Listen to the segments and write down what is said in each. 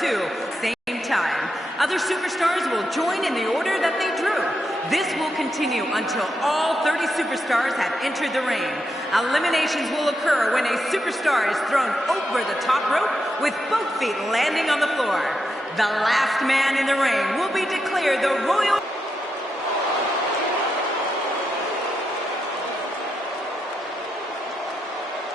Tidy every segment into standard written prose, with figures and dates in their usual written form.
2, same time. Other superstars will join in the order that they drew. This will continue until all 30 superstars have entered the ring. Eliminations will occur when a superstar is thrown over the top rope with both feet landing on the floor. The last man in the ring will be declared the Royal...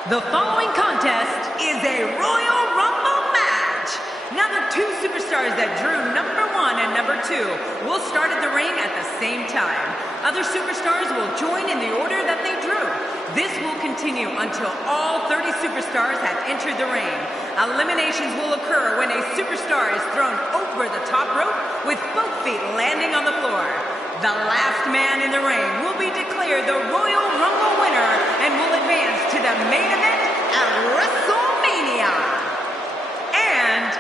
The following contest is a Royal Rumble match. Now the two superstars that drew number 1 and number 2 will start at the ring at the same time. Other superstars will join in the order that they drew. This will continue until all 30 superstars have entered the ring. Eliminations will occur when a superstar is thrown over the top rope with both feet landing on the floor. The last man in the ring will be declared the Royal Rumble winner and will advance to the main event at WrestleMania. And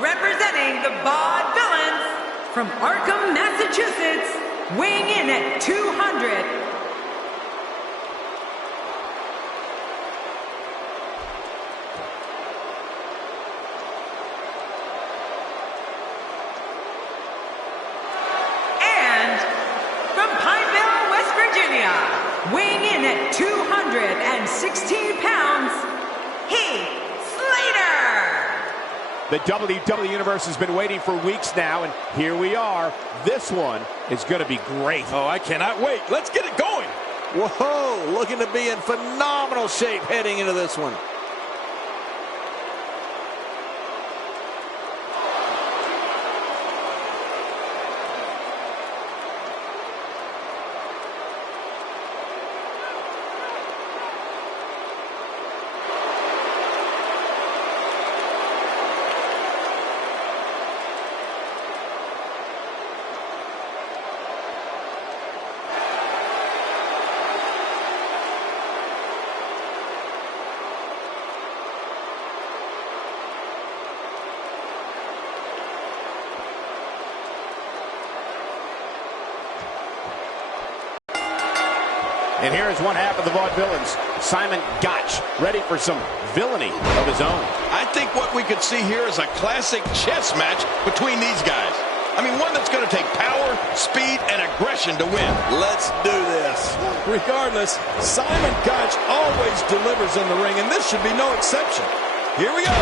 representing the Bod Villains from Arkham, Massachusetts, weighing in at 200. Weighing in at 216 pounds, Heath Slater. The WWE Universe has been waiting for weeks now, and here we are. This one is going to be great. Oh, I cannot wait. Let's get it going. Whoa, looking to be in phenomenal shape heading into this one. And here is one half of the Vaudevillains, Simon Gotch, ready for some villainy of his own. I think what we could see here is a classic chess match between these guys. I mean, one that's going to take power, speed, and aggression to win. Let's do this. Regardless, Simon Gotch always delivers in the ring, and this should be no exception. Here we go.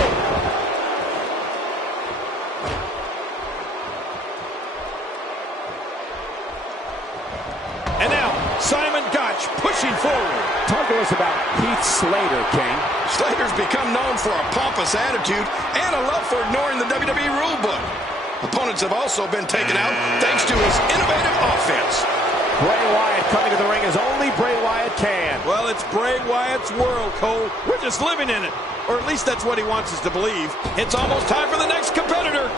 And now, Simon Gotch pushing forward. Talk to us about Heath Slater, King. Slater's become known for a pompous attitude and a love for ignoring the WWE rulebook. Opponents have also been taken out thanks to his innovative offense. Bray Wyatt coming to the ring as only Bray Wyatt can. Well, it's Bray Wyatt's world, Cole. We're just living in it. Or at least that's what he wants us to believe. It's almost time for the next competitor.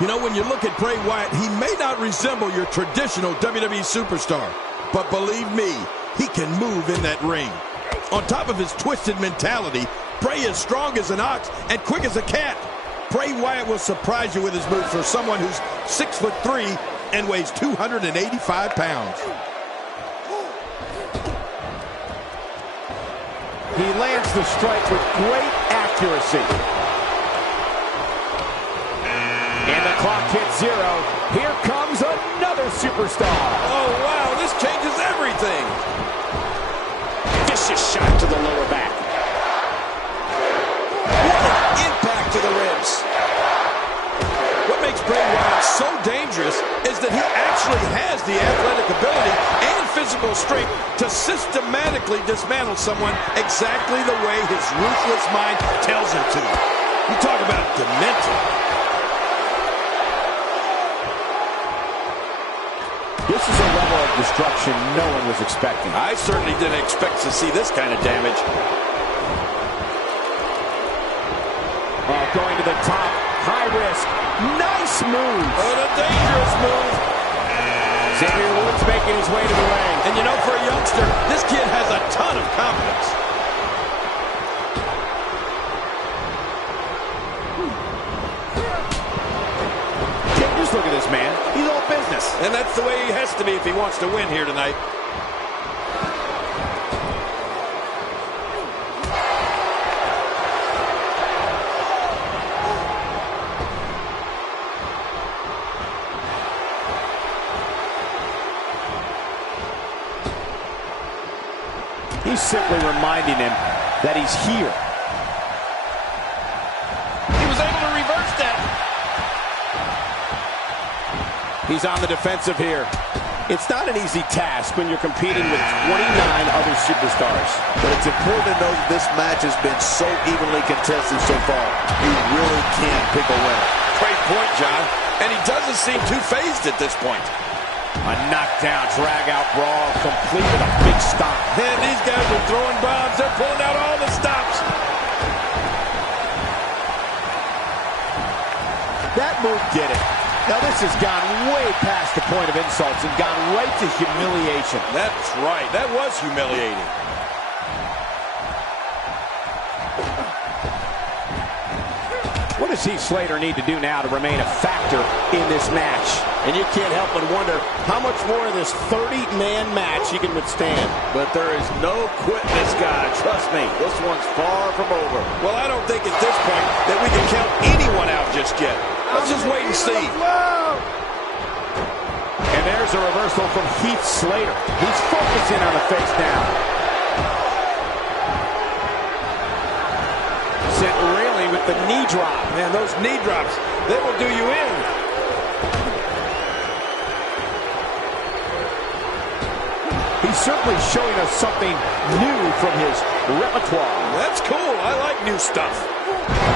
You know, when you look at Bray Wyatt, he may not resemble your traditional WWE superstar. But believe me, he can move in that ring. On top of his twisted mentality, Bray is strong as an ox and quick as a cat. Bray Wyatt will surprise you with his moves for someone who's 6'3" and weighs 285 pounds. He lands the strike with great accuracy. And the clock hits 0. Here comes another superstar. Oh, wow, this changes everything. Vicious shot to the lower back. What an impact to the ribs. What makes Bray Wyatt so dangerous is that he actually has the athletic ability and physical strength to systematically dismantle someone exactly the way his ruthless mind tells him to. You talk about demented. This is a level of destruction no one was expecting. I certainly didn't expect to see this kind of damage. Oh, going to the top. High risk. Nice move. What a dangerous move. Xavier Woods making his way to the ring. And you know, for a youngster, this kid has a ton of confidence. Just look at this man. He's all business. And that's the way he has to be if he wants to win here tonight. He's simply reminding him that he's here. He was able to reverse that. He's on the defensive here. It's not an easy task when you're competing with 29 other superstars. But it's important to know that this match has been so evenly contested so far. You really can't pick a winner. Great point, John. And he doesn't seem too phased at this point. A knockdown, drag-out brawl, complete with a big stomp. Man, these guys are throwing bombs. They're pulling out all the stops. That move did it. Now this has gone way past the point of insults and gone right to humiliation. That's right. That was humiliating. What does Heath Slater need to do now to remain a factor in this match? And you can't help but wonder how much more of this 30-man match he can withstand. But there is no quitting this guy. Trust me, this one's far from over. Well, I don't think at this point that we can count anyone out just yet. Let's just wait and see. And there's a reversal from Heath Slater. He's focusing on the face now. Sent reeling with the knee drop. Man, those knee drops, they will do you in. He's certainly showing us something new from his repertoire. That's cool. I like new stuff.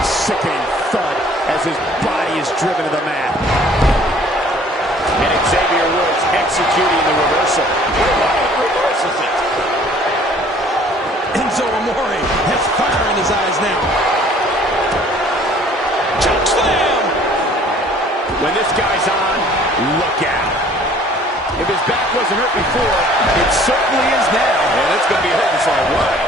Sickening thud as his body is driven to the mat. And Xavier Woods executing the reversal. Reverses it. Enzo Amore has fire in his eyes now. Choke slam! When this guy's on, look out. If his back wasn't hurt before, it certainly is now. And it's going to be hurting for a while.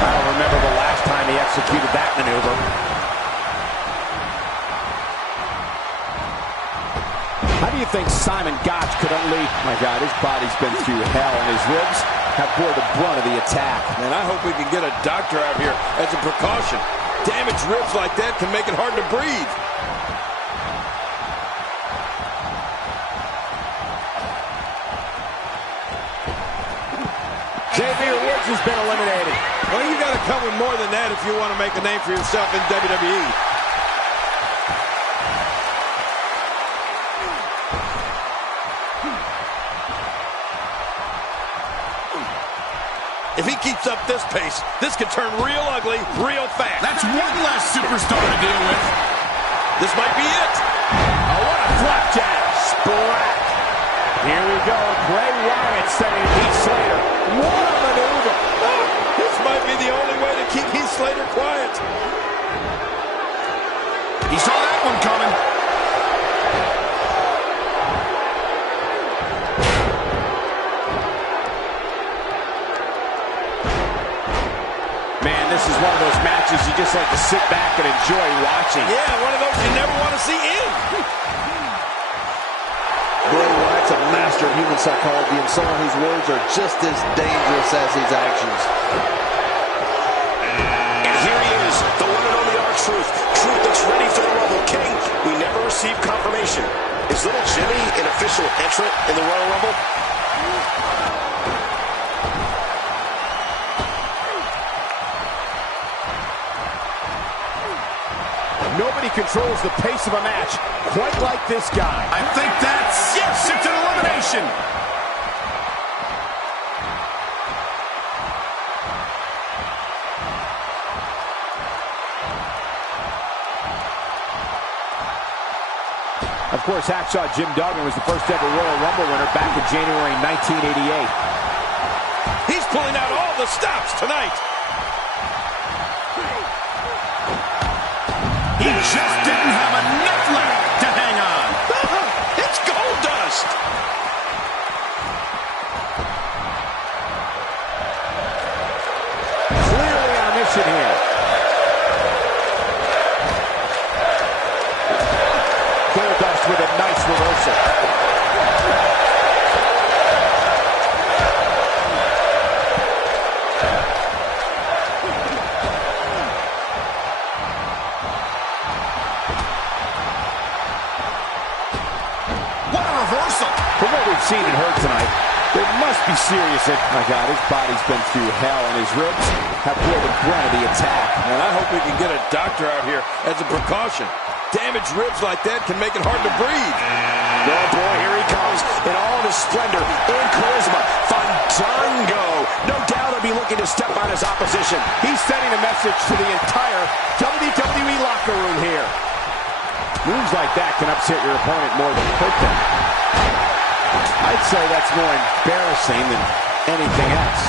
I don't remember the last time he executed that maneuver. How do you think Simon Gotch could unleash? My God, his body's been through hell, and his ribs have bore the brunt of the attack. Man, I hope we can get a doctor out here as a precaution. Damaged ribs like that can make it hard to breathe. Xavier Woods has been eliminated. Well, you got to come with more than that if you want to make a name for yourself in WWE. If he keeps up this pace, this could turn real ugly real fast. That's one less superstar to deal with. This might be it. Oh, what a flapjack. Splat. Here we go. Bray Wyatt setting Heath Slater. What a maneuver. Oh, this might be the only way to keep Heath Slater quiet. He saw that one coming. Man, this is one of those matches you just like to sit back and enjoy watching. Yeah, one of those you never want to see end. Bray Wyatt's a master of human psychology and someone whose words are just as dangerous as his actions. And here he is, the one and only R-Truth. Truth that's ready for the Rumble. King, we never received confirmation. Is little Jimmy an official entrant in the Royal Rumble? Nobody controls the pace of a match quite like this guy. I think that's, yes, it's an elimination. Of course, Hacksaw Jim Duggan was the first ever Royal Rumble winner back in January 1988. He's pulling out all the stops tonight. He just didn't have enough left to hang on. It's gold dust. Clearly on a mission here. Goldust with a nice reversal. What a reversal. I've seen it hurt tonight. There must be serious. My God, his body's been through hell, and his ribs have bore the brunt of the attack. And I hope we can get a doctor out here as a precaution. Damaged ribs like that can make it hard to breathe. Oh, boy, here he comes in all of his splendor and charisma. Fandango. No doubt he'll be looking to step on his opposition. He's sending a message to the entire WWE locker room here. Moves like that can upset your opponent more than hurt them. I'd say that's more embarrassing than anything else.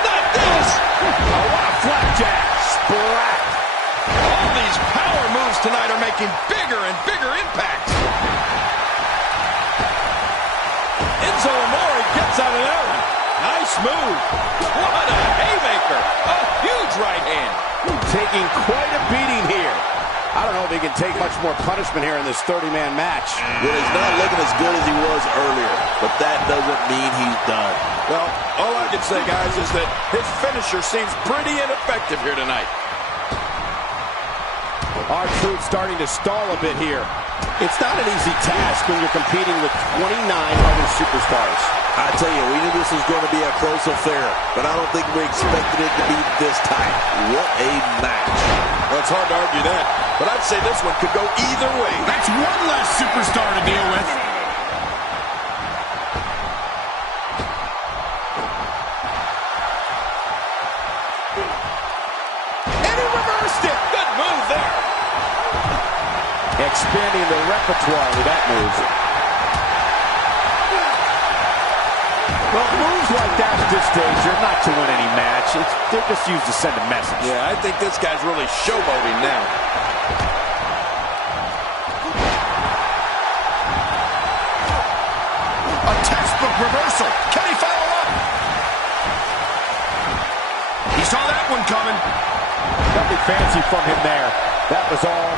Not this! Oh, what a flapjack! Splat! All these power moves tonight are making bigger and bigger impacts. Enzo Amore gets out of that one. Nice move. What a haymaker. A huge right hand. Taking quite a beating here. I don't know if he can take much more punishment here in this 30-man match. Well, he's not looking as good as he was earlier, but that doesn't mean he's done. Well, all I can say, guys, is that his finisher seems pretty ineffective here tonight. R-Truth starting to stall a bit here. It's not an easy task when you're competing with 29 other superstars. I tell you, we knew this was going to be a close affair, but I don't think we expected it to be this tight. What a match. Well, it's hard to argue that, but I'd say this one could go either way. That's one less superstar to deal with. And he reversed it. Good move there. Expanding the repertoire with that move. Well, moves like that at this stage are not to win any match. They're just used to send a message. Yeah, I think this guy's really showboating now. A textbook reversal. Can he follow up? He saw that one coming. Nothing fancy from him there. That was all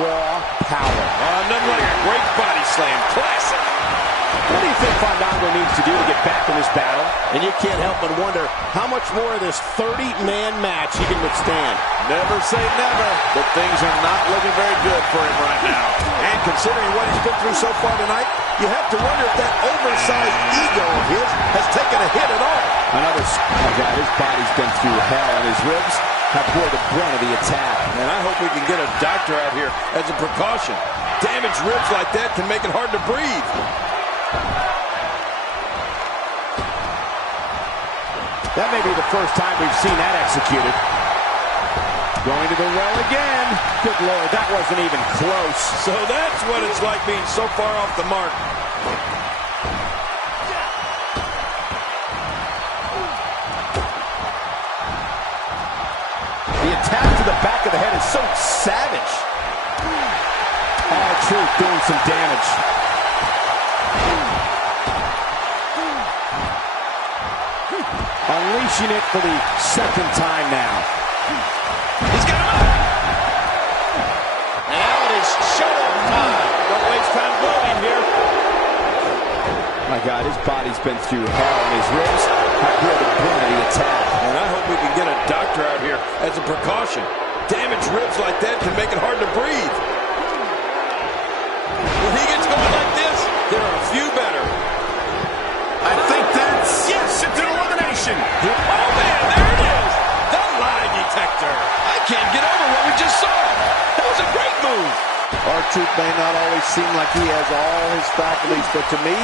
raw power. Nothing like a great body slam. Classic. What do you think Fandango needs to do to get back in this battle? And you can't help but wonder how much more of this 30-man match he can withstand. Never say never, but things are not looking very good for him right now. And considering what he's been through so far tonight, you have to wonder if that oversized ego of his has taken a hit at all. Oh God, his body's been through hell, and his ribs have bore the brunt of the attack. And I hope we can get a doctor out here as a precaution. Damaged ribs like that can make it hard to breathe. That may be the first time we've seen that executed. Going to the well again. Good Lord, that wasn't even close. So that's what it's like being so far off the mark. The attack to the back of the head is so savage. R-Truth doing some damage. Unleashing it for the second time now. He's got him up. Now it is showdown time. Don't waste time blowing here. My God, his body's been through hell, and his ribs have bore the brunt of the attack. And I hope we can get a doctor out here as a precaution. Damaged ribs like that can make it hard to breathe. When he gets going like this, there are a few better. I think that's, yes, it's an elimination. Oh, man, there it is. The lie detector. I can't get over what we just saw. That was a great move. R-Truth may not always seem like he has all his faculties, but to me,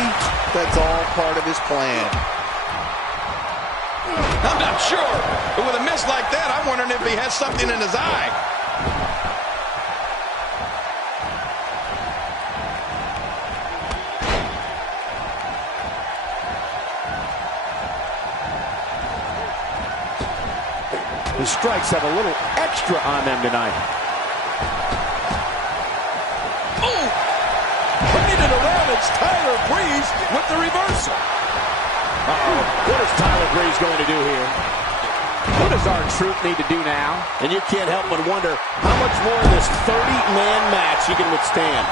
that's all part of his plan. I'm not sure, but with a miss like that, I'm wondering if he has something in his eye. The strikes have a little extra on them tonight. Oh! Turning it around, it's Tyler Breeze with the reversal. Uh-oh. What is Tyler Breeze going to do here? What does R-Truth need to do now? And you can't help but wonder how much more of this 30-man match he can withstand.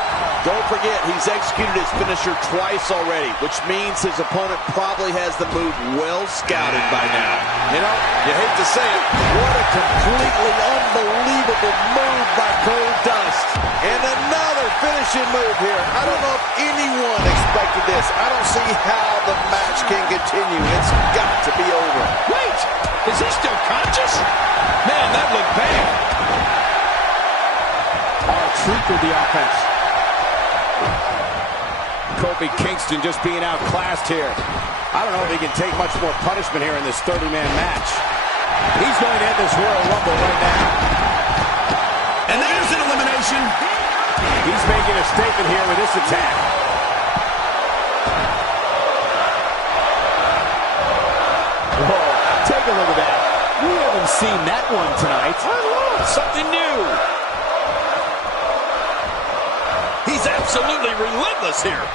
Don't forget, he's executed his finisher twice already, which means his opponent probably has the move well scouted by now. You know, you hate to say it. What a completely unbelievable move by Gold Dust. And another finish submission move here. I don't know if anyone expected this. I don't see how the match can continue. It's got to be over. Wait, is he still conscious? Man, that looked bad. R-Truth with the offense. Kofi Kingston just being outclassed here. I don't know if he can take much more punishment here in this 30-man match. He's going to end this Royal Rumble right now. And there's an elimination. He's making a statement here with this attack. Whoa, take a look at that. We haven't seen that one tonight. My Lord, something new. He's absolutely relentless here.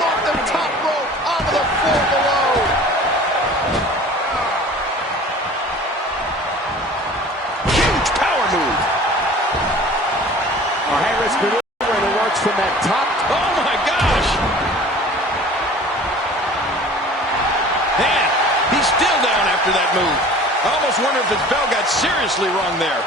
Off the top rope, onto the floor below. Huge power move. A high-risk maneuver in the works from that top. Oh, my gosh. Man, he's still down after that move. I almost wonder if his bell got seriously wrong there.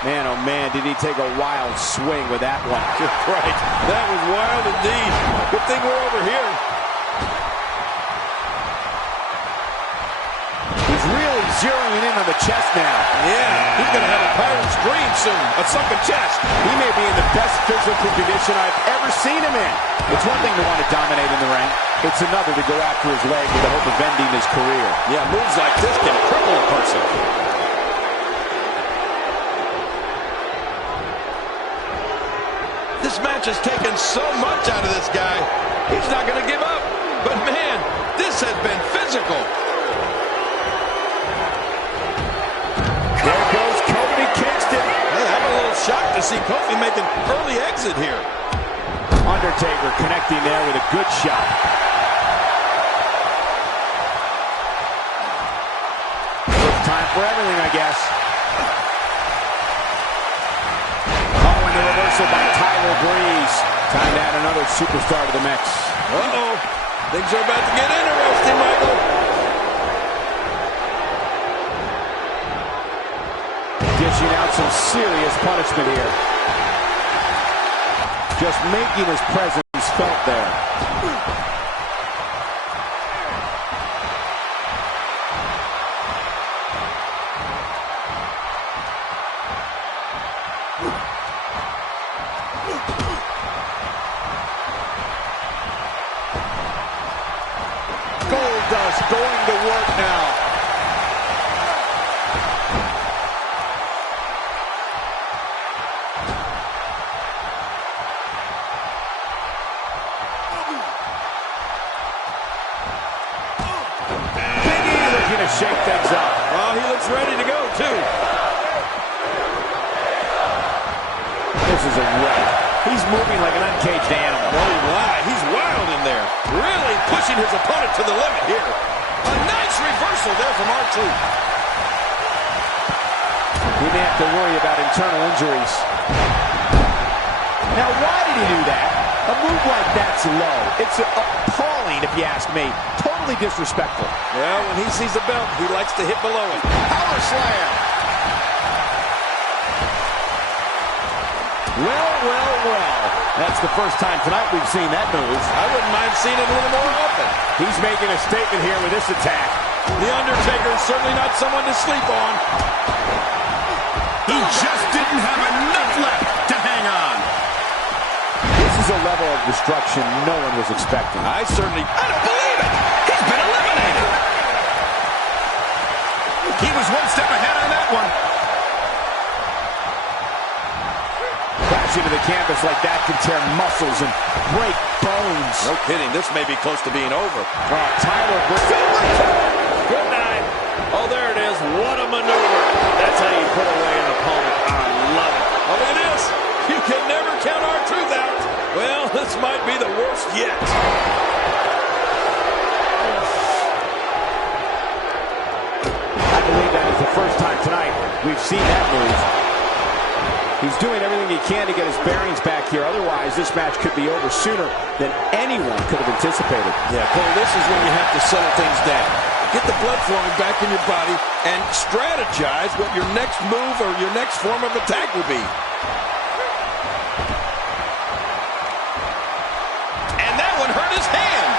Man, oh man, did he take a wild swing with that one. Right. That was wild indeed. Good thing we're over here. He's really zeroing in on the chest now. Yeah, he's going to have a pirate's dream soon. A sunken chest. He may be in the best physical condition I've ever seen him in. It's one thing to want to dominate in the ring. It's another to go after his leg with the hope of ending his career. Yeah, moves like this can cripple a person. This match has taken so much out of this guy. He's not going to give up. But man, this has been physical. There goes Kofi Kingston. Hey, I'm a little shocked to see Kofi make an early exit here. Undertaker connecting there with a good shot. It's time for everything, I guess. Oh, and the reversal by Tyler Breeze. Time to add another superstar to the mix. Uh-oh. Things are about to get interesting, Michael. Dishing out some serious punishment here. Just making his presence felt there. Goldust going to work now. To shake things up. Well, he looks ready to go, too. This is a wreck. He's moving like an uncaged animal. Oh, my. He's wild in there. Really pushing his opponent to the limit here. A nice reversal there from R-Truth. We may have to worry about internal injuries. Now, why did he do that? A move like that's low. It's appalling, if you ask me. Totally disrespectful. Well, when he sees the belt, he likes to hit below it. Power slam. Well. That's the first time tonight we've seen that move. I wouldn't mind seeing it a little more often. He's making a statement here with this attack. The Undertaker is certainly not someone to sleep on. He just didn't have enough left to hang on. This is a level of destruction no one was expecting. I don't believe it. He's been eliminated. He was one step ahead on that one. Crashing to the canvas like that can tear muscles and break bones. No kidding. This may be close to being over. Tyler Good night. Oh, there it is. What a maneuver. That's how you put away an opponent. I love it. Oh, look at this. You can never count R-Truth out. Well, this might be the worst yet. I believe that is the first time tonight we've seen that move. He's doing everything he can to get his bearings back here. Otherwise, this match could be over sooner than anyone could have anticipated. Yeah, Cole, this is when you have to settle things down. get the blood flowing back in your body, and strategize what your next move or your next form of attack will be. And that one hurt his hand.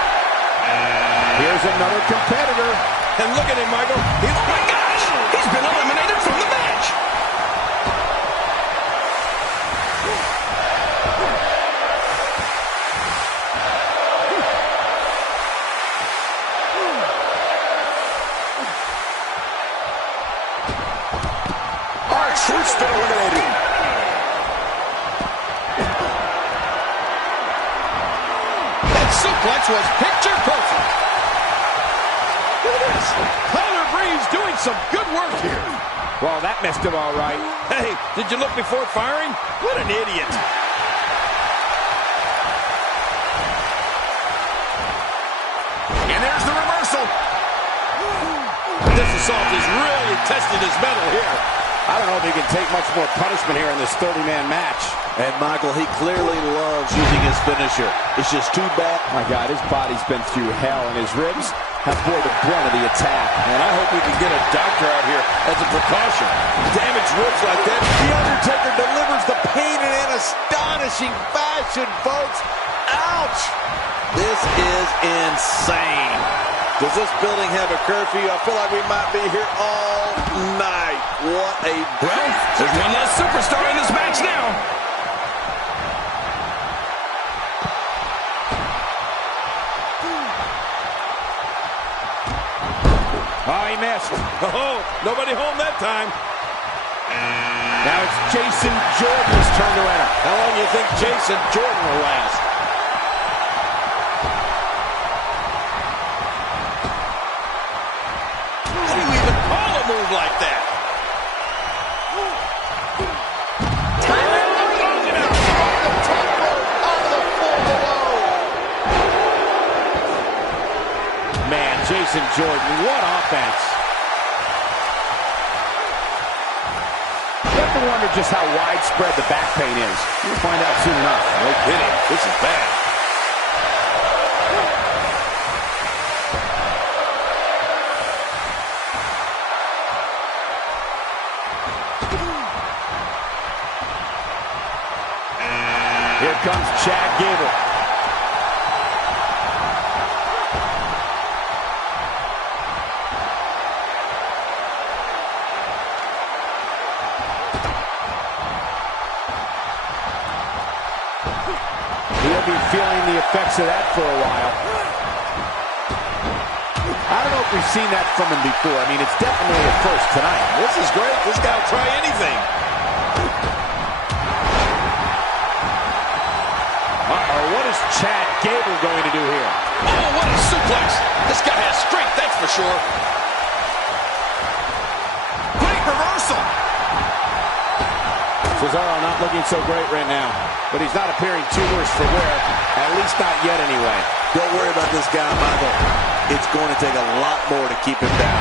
Here's another competitor. And look at him, Michael. Oh, my gosh! He's been eliminated from the match. R-Truth's been eliminated. That suplex was picture perfect. Look at this. Tyler Breeze doing some good work here. Well, that messed him all right. Hey, did you look before firing? What an idiot. And there's the reversal. This assault is really testing his mettle here. I don't know if he can take much more punishment here in this 30-man match. And Michael, he clearly loves using his finisher. It's just too bad. My God, his body's been through hell, and his ribs have bore the brunt of the attack. And I hope we can get a doctor out here as a precaution. Damaged ribs like that. The Undertaker delivers the pain in an astonishing fashion, folks. Ouch! This is insane. Does this building have a curfew? I feel like we might be here all night. What a... Well, there's one less superstar in this match now. Oh, he missed. Oh, nobody home that time. Now it's Jason Jordan's turn to enter. How long do you think Jason Jordan will last? How do you even call a move like that? Man, Jason Jordan, what offense. You have to wonder just how widespread the back pain is. We'll find out soon enough. No kidding. This is bad. Here comes Chad Gable. He'll be feeling the effects of that for a while. I don't know if we've seen that from him before. I mean, it's definitely a first tonight. This is great. This guy will try anything. Uh-oh, what is Chad Gable going to do here? Oh, what a suplex. This guy has strength, that's for sure. Great reversal. Cesaro not looking so great right now, but he's not appearing too worse for wear, at least not yet anyway. Don't worry about this guy, Michael. It's going to take a lot more to keep him down.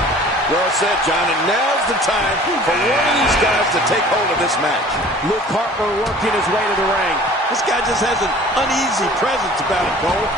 Well said, John, and now's the time for one of these guys to take hold of this match. Luke Harper working his way to the ring. This guy just has an uneasy presence about him, Cole.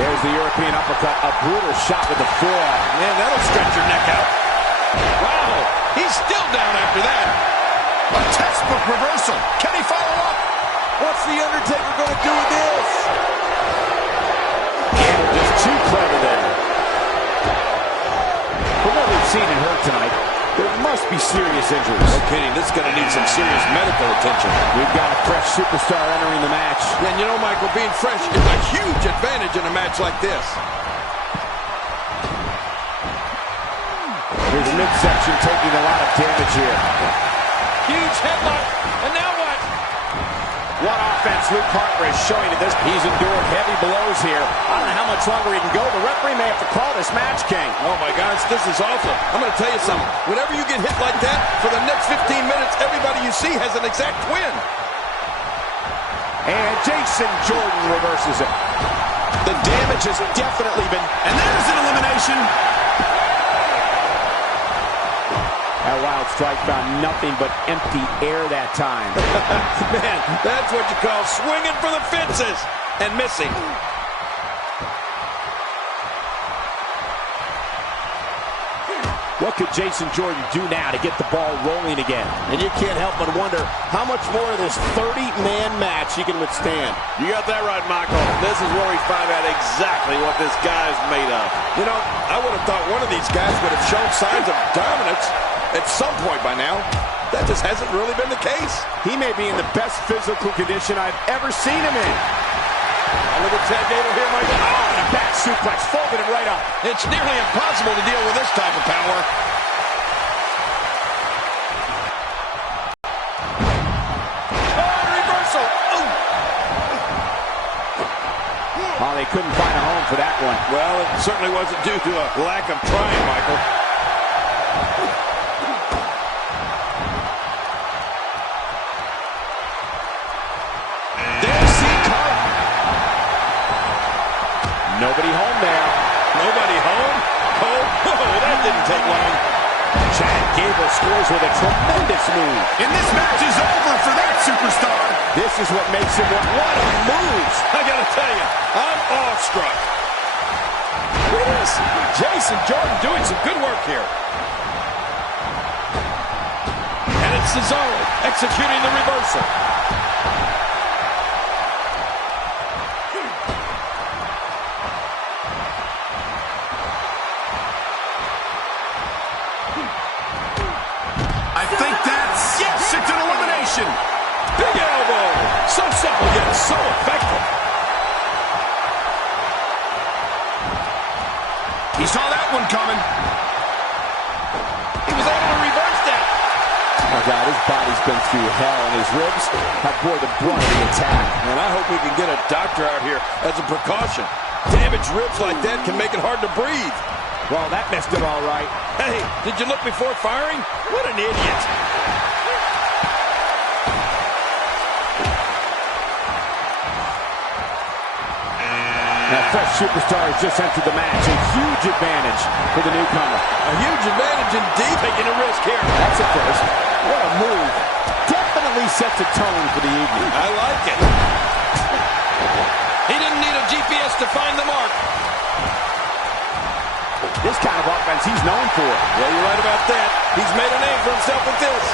There's the European uppercut, a brutal shot with the forearm. Man, that'll stretch your neck out. Wow, he's still down after that. A textbook reversal. Can he follow up? What's the Undertaker going to do with this? Gable just too clever there. From what we've seen and heard tonight, there must be serious injuries. No kidding, this is going to need some serious medical attention. We've got a fresh superstar entering the match. And you know, Michael, being fresh is a huge advantage in a match like this. His midsection taking a lot of damage here. Huge headlock, and now what? What offense Luke Harper is showing at this. He's endured heavy blows here. I don't know how much longer he can go. The referee may have to call this match, King. Oh, my gosh, this is awful. I'm going to tell you something. Whenever you get hit like that, for the next 15 minutes, everybody you see has an exact twin. And Jason Jordan reverses it. The damage has definitely been... And there's an elimination. strike found nothing but empty air that time. Man, that's what you call swinging for the fences and missing. What could Jason Jordan do now to get the ball rolling again? And you can't help but wonder how much more of this 30-man match he can withstand. You got that right, Michael. This is where we find out exactly what this guy's made of. You know, I would have thought one of these guys would have shown signs of dominance at some point by now. That just hasn't really been the case. He may be in the best physical condition I've ever seen him in. Look at Chad Gable here, Michael. Oh, and a back suplex, folded him right up. It's nearly impossible to deal with this type of power. Oh, reversal. Ooh. Oh, they couldn't find a home for that one. Well, it certainly wasn't due to a lack of trying, Michael. Nobody home there. Nobody home? Oh, whoa, that didn't take long. Chad Gable scores with a tremendous move. And this match is over for that superstar. This is what makes him what a move. I gotta tell you, I'm awestruck. Look at this. Jason Jordan doing some good work here. And it's Cesaro executing the reversal. Big elbow. So simple yet so effective. He saw that one coming. He was able to reverse that. Oh, God, his body's been through hell, and his ribs have bore the brunt of the attack. And I hope we can get a doctor out here as a precaution. Damaged ribs like that can make it hard to breathe. Well, that messed it all right. Hey, did you look before firing? What an idiot. Now, fresh superstar has just entered the match. A huge advantage for the newcomer. A huge advantage indeed. Taking a risk here. That's a first. What a move. Definitely sets a tone for the evening. I like it. He didn't need a GPS to find the mark. This kind of offense he's known for. Yeah, you're right about that. He's made a name for himself with this.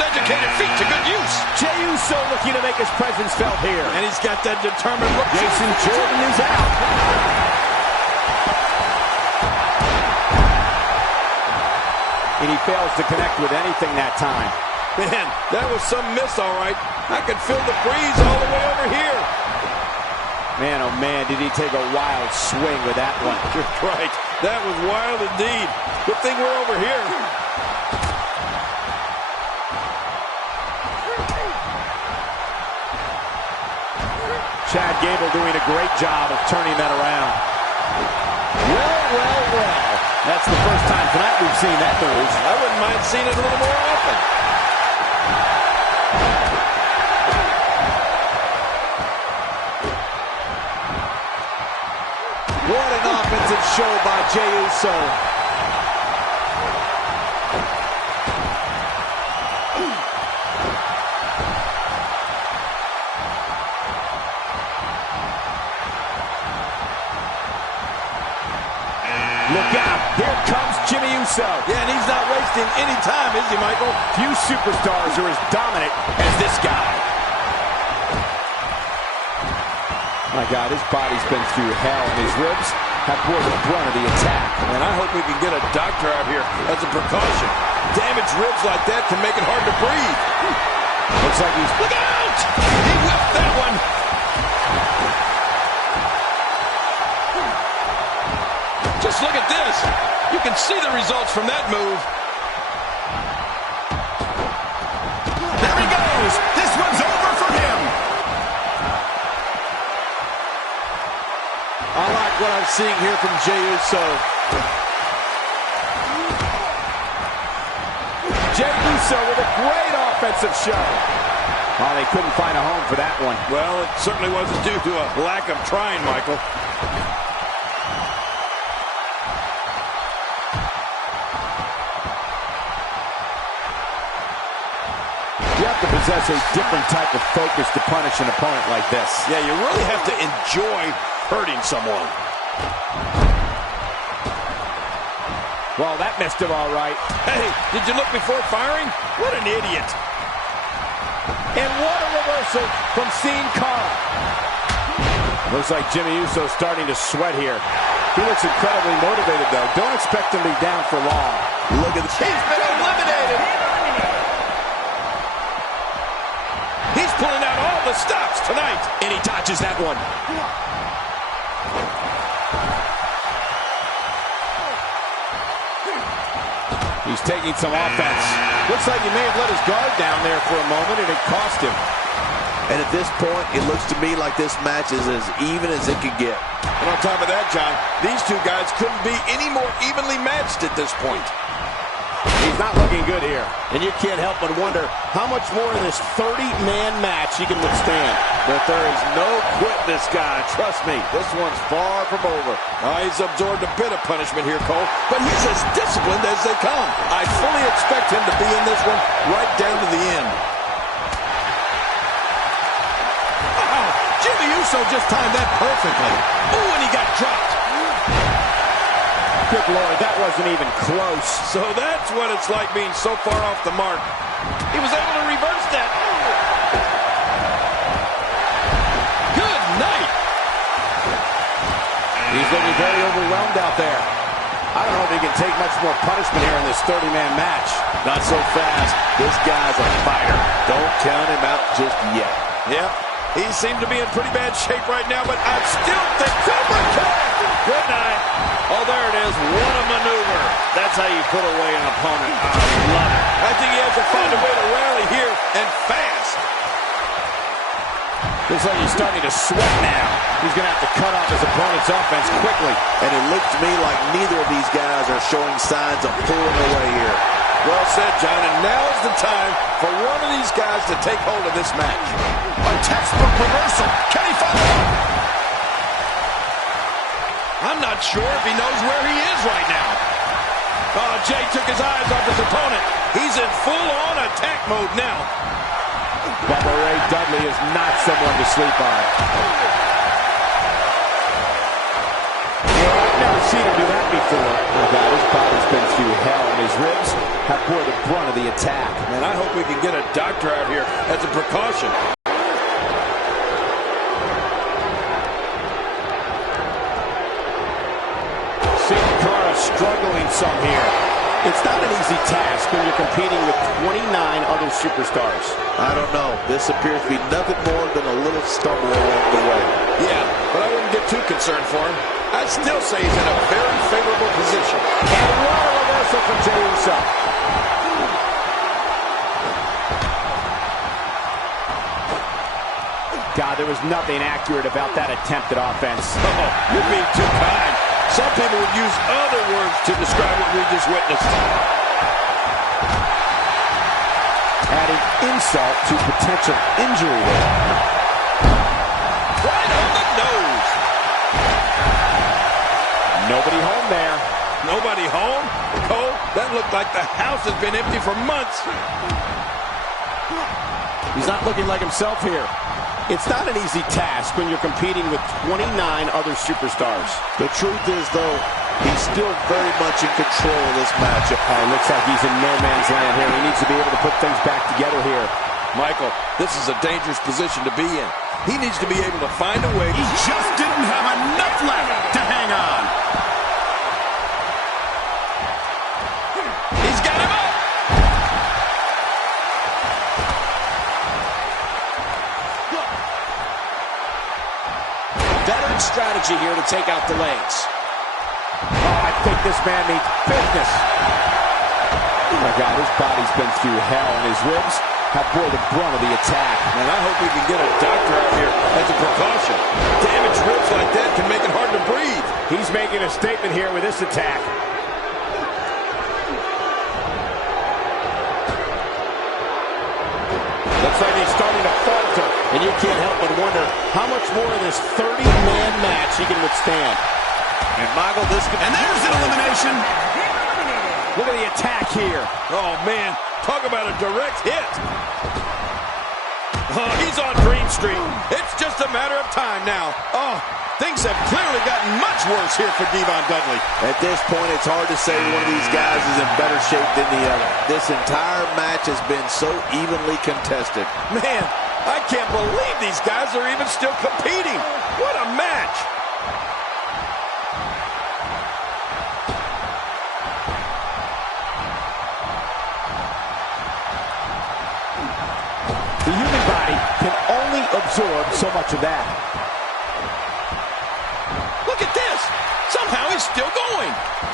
Educated feet to good use. Jey Uso looking to make his presence felt here. And he's got that determined look. Jason Jordan is out. And he fails to connect with anything that time. Man, that was some miss, all right. I could feel the breeze all the way over here. Man, oh man, did he take a wild swing with that one. You're right. That was wild indeed. Good thing we're over here. Chad Gable doing a great job of turning that around. Well. That's the first time tonight we've seen that move. I wouldn't mind seeing it a little more often. What an offensive show by Jey Uso. Look out. Here comes Jimmy Uso. Yeah, and he's not wasting any time, is he, Michael? Few superstars are as dominant as this guy. My God, his body's been through hell, and his ribs have bore the brunt of the attack. And I hope we can get a doctor out here as a precaution. Damaged ribs like that can make it hard to breathe. Looks like he's... Look out! He whipped that one. Just look at this. You can see the results from that move. There he goes. This one's over for him. what I'm seeing here from Jey Uso. Jey Uso with a great offensive show. Oh, they couldn't find a home for that one. Well, it certainly wasn't due to a lack of trying, Michael. You have to possess a different type of focus to punish an opponent like this. Yeah, you really have to enjoy hurting someone. Well, that missed him all right. Hey, did you look before firing? What an idiot. And what a reversal from Sin Cara. Looks like Jimmy Uso's starting to sweat here. He looks incredibly motivated, though. Don't expect him to be down for long. Look at this. He's been eliminated. He's pulling out all the stops tonight. And he dodges that one. He's taking some offense. Looks like he may have let his guard down there for a moment, and it cost him. And at this point, it looks to me like this match is as even as it could get. And on top of that, John, these two guys couldn't be any more evenly matched at this point. He's not looking good here. And you can't help but wonder how much more in this 30-man match he can withstand. But there is no quitting this guy. Trust me, this one's far from over. He's absorbed a bit of punishment here, Cole, but he's as disciplined as they come. I fully expect him to be in this one right down to the end. Wow, Jimmy Uso just timed that perfectly. Oh, and he got dropped. Good Lord, that wasn't even close. So that's what it's like being so far off the mark. He was able to reverse that. Good night. He's looking very overwhelmed out there. I don't know if he can take much more punishment here in this 30-man match. Not so fast. This guy's a fighter. Don't count him out just yet. Yep, he seemed to be in pretty bad shape right now, but I still think Good night. Oh, there it is. What a maneuver. That's how you put away an opponent. I love it. I think he has to find a way to rally here and fast. Looks like he's starting to sweat now. He's going to have to cut off his opponent's offense quickly. And it looks to me like neither of these guys are showing signs of pulling away here. Well said, John, and now is the time for one of these guys to take hold of this match. A textbook reversal. Can he follow up? I'm not sure if he knows where he is right now. Oh, Jey took his eyes off his opponent. He's in full-on attack mode now. Bubba Ray Dudley is not someone to sleep on. Well, I've never seen him do that before. Oh, God, his body's been through hell, and his ribs have bore the brunt of the attack. Man, I hope we can get a doctor out here as a precaution. Struggling some here. It's not an easy task when you're competing with 29 other superstars. I don't know. This appears to be nothing more than a little stumble along the way. Yeah, but I wouldn't get too concerned for him. I'd still say he's in a very favorable position. And what a reversal from Jey Uso. God, there was nothing accurate about that attempted offense. Oh, you're being too kind. Some people would use other words to describe what we just witnessed. Adding insult to potential injury there. Right on the nose. Nobody home there. Nobody home? Cole, that looked like the house has been empty for months. He's not looking like himself here. It's not an easy task when you're competing with 29 other superstars. The truth is, though, he's still very much in control of this matchup. Looks like he's in no man's land here. He needs to be able to put things back together here. Michael, this is a dangerous position to be in. He needs to be able to find a way. He just didn't have enough left to hang on. He's got him up. Veteran strategy here to take out the legs. Oh, I think this man needs business. Oh my God, his body's been through hell, and his ribs have bore the brunt of the attack. And I hope we can get a doctor out here as a precaution. Damaged ribs like that can make it hard to breathe. He's making a statement here with this attack. Looks like he's starting to falter. And you can't help but wonder how much more of this 30-man match he can withstand. And Michael, this could... And there's an elimination. Look at the attack here. Oh, man. Talk about a direct hit. Oh, he's on Green Street. It's just a matter of time now. Oh, things have clearly gotten much worse here for Devon Dudley. At this point, it's hard to say one of these guys is in better shape than the other. This entire match has been so evenly contested. Man, I can't believe these guys are even still competing. What a match. The human body can only absorb so much of that. Look at this. Somehow he's still going.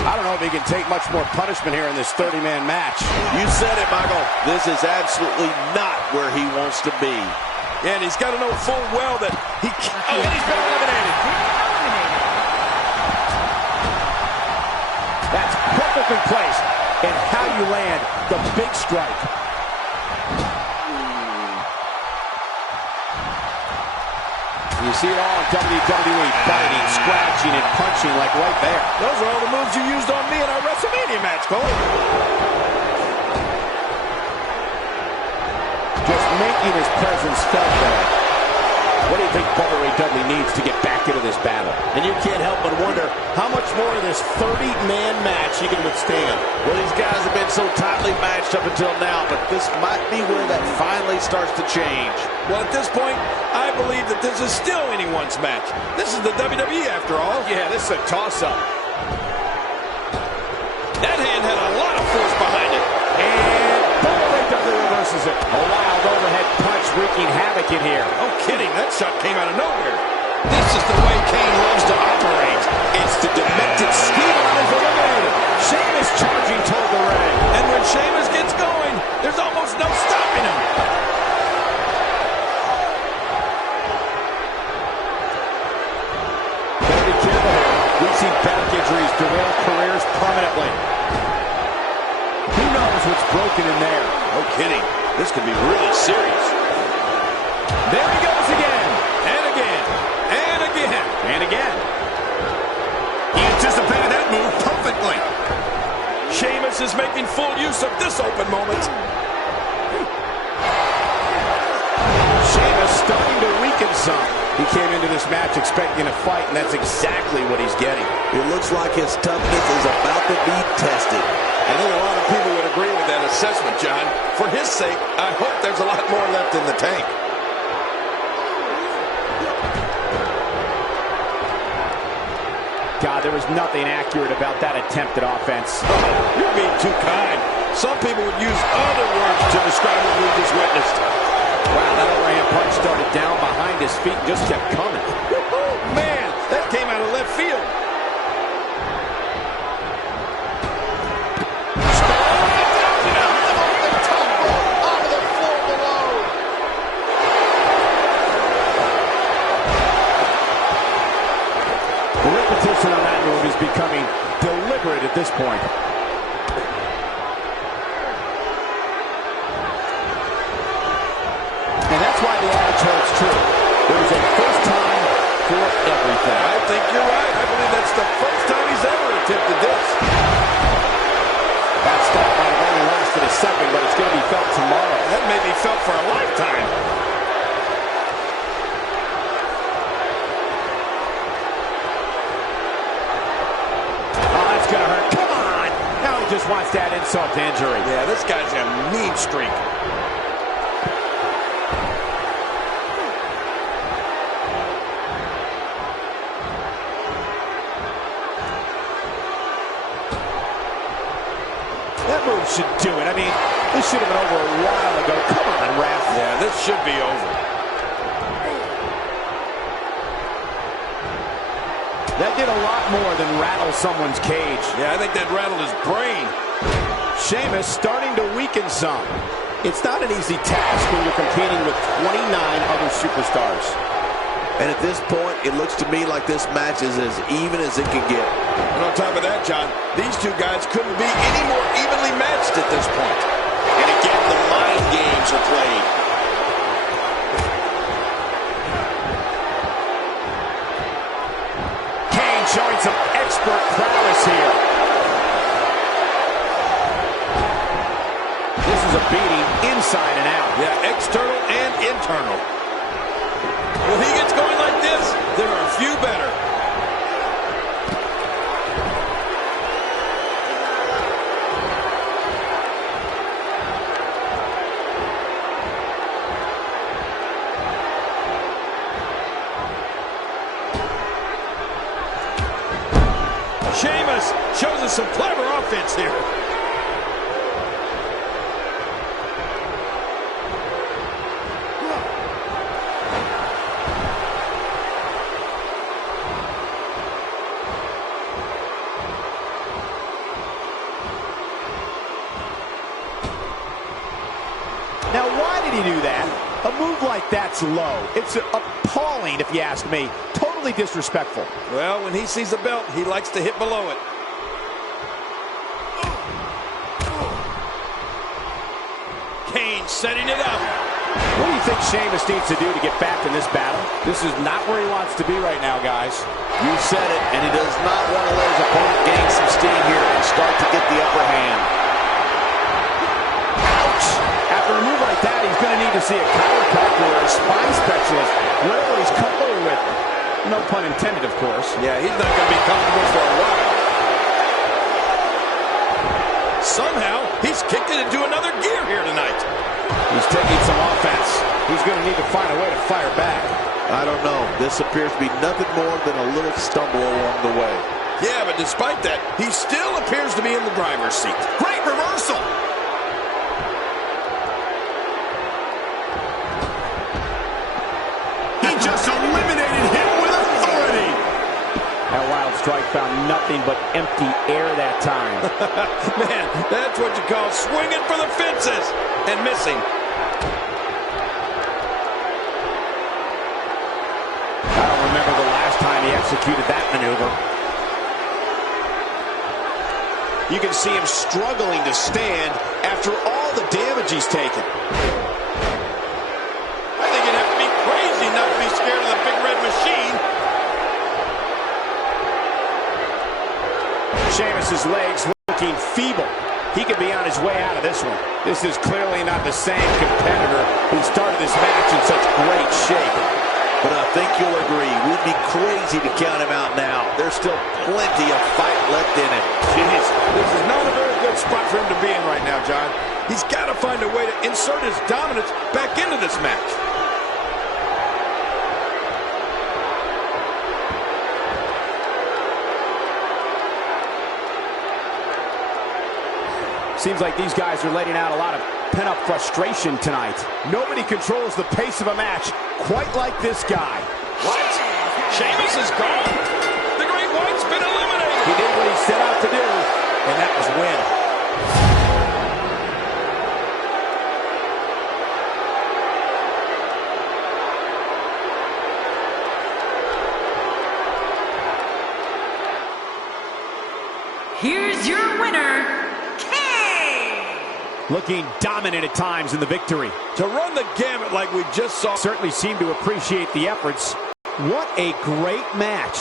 I don't know if he can take much more punishment here in this 30-man match. You said it, Michael. This is absolutely not where he wants to be. And he's got to know full well that he can't. Oh, and he's been eliminated. That's perfectly placed. And how you land the big strike. You see it all in WWE, biting, scratching, and punching like right there. Those are all the moves you used on me in our WrestleMania match, Cole. Just making his presence felt there. What do you think Bubba Ray Dudley needs to get back into this battle? And you can't help but wonder how much more of this 30-man match he can withstand. Well, these guys have been so tightly matched up until now, but this might be where that finally starts to change. Well, at this point, I believe that this is still anyone's match. This is the WWE, after all. Yeah, this is a toss-up. That hand had a lot of force behind it. And Bubba Ray Dudley reverses it. A wild overhead punch wreaking havoc in here. No kidding, that shot came out of nowhere. This is the way Kane loves to operate. It's the demented Steven is eliminated. Sheamus charging toward the ring. And when Sheamus gets going, there's almost no stopping him. Better be careful here. We've seen back injuries derail careers permanently. Who knows what's broken in there? No kidding. This could be really serious. There he goes again. And again. And again. And again. He anticipated that move perfectly. Sheamus is making full use of this open moment. Sheamus starting to weaken some. He came into this match expecting a fight, and that's exactly what he's getting. It looks like his toughness is about to be tested. I think a lot of people would agree with that assessment, John. For his sake, I hope there's a lot more left in the tank. God, there was nothing accurate about that attempted offense. Oh, you're being too kind. Some people would use other words to describe what we just witnessed. Wow, that overhand punch started down behind his feet and just kept coming. Man, that came out of left field. The repetition on that move is becoming deliberate at this point. And that's why the adage holds true. There's a first time for everything. I think you're right. I believe that's the first time he's ever attempted this. That stop might have only lasted a second, but it's going to be felt tomorrow. That may be felt for a lifetime. Oh, that's going to hurt. Come on! Now he just wants to add insult to injury. Yeah, this guy's a mean streak. That move should do it. I mean, this should have been over a while ago. Come on, ref. Yeah, this should be over. That did a lot more than rattle someone's cage. Yeah, I think that rattled his brain. Sheamus starting to weaken some. It's not an easy task when you're competing with 29 other superstars. And at this point, it looks to me like this match is as even as it can get. And on top of that, John, these two guys couldn't be any more evenly matched at this point. And again, the mind games are played. Kane showing some expert prowess here. This is a beating inside and out. Yeah, external and internal. When he gets going like this, there are a few better. Sheamus shows us some clever offense here. Now, why did he do that? A move like that's low. It's appalling, if you ask me. Totally disrespectful. Well, when he sees a belt, he likes to hit below it. Kane setting it up. What do you think Sheamus needs to do to get back in this battle? This is not where he wants to be right now, guys. You said it, and he does not want to let his opponent gain some steam here and start to get the upper hand. Ouch! After a move like that, he's going to need to see a chiropractor or a spine specialist, whatever he's comfortable with. No pun intended, of course. Yeah, he's not going to be comfortable for a while. Somehow, he's kicked it into another gear here tonight. He's taking some offense. He's going to need to find a way to fire back. I don't know. This appears to be nothing more than a little stumble along the way. Yeah, but despite that, he still appears to be in the driver's seat. Great reversal. He just eliminated him with authority. That wild strike found nothing but empty air that time. Man, that's what you call swinging for the fences and missing. I don't remember the last time he executed that maneuver. You can see him struggling to stand after all the damage he's taken. I think you'd have to be crazy not to be scared of the big red machine. Sheamus' legs looking feeble. He could be on his way out of this one. This is clearly not the same competitor who started this match in such great shape. But I think you'll agree, we'd be crazy to count him out now. There's still plenty of fight left in him. Jeez, this is not a very good spot for him to be in right now, John. He's got to find a way to insert his dominance back into this match. Seems like these guys are letting out a lot of pent-up frustration tonight. Nobody controls the pace of a match quite like this guy. What? Sheamus is gone? The Great White's been eliminated. He did what he set out to do, and that was win. Here's your winner, Looking dominant at times in the victory. To run the gamut like we just saw. Certainly seemed to appreciate the efforts. What a great match.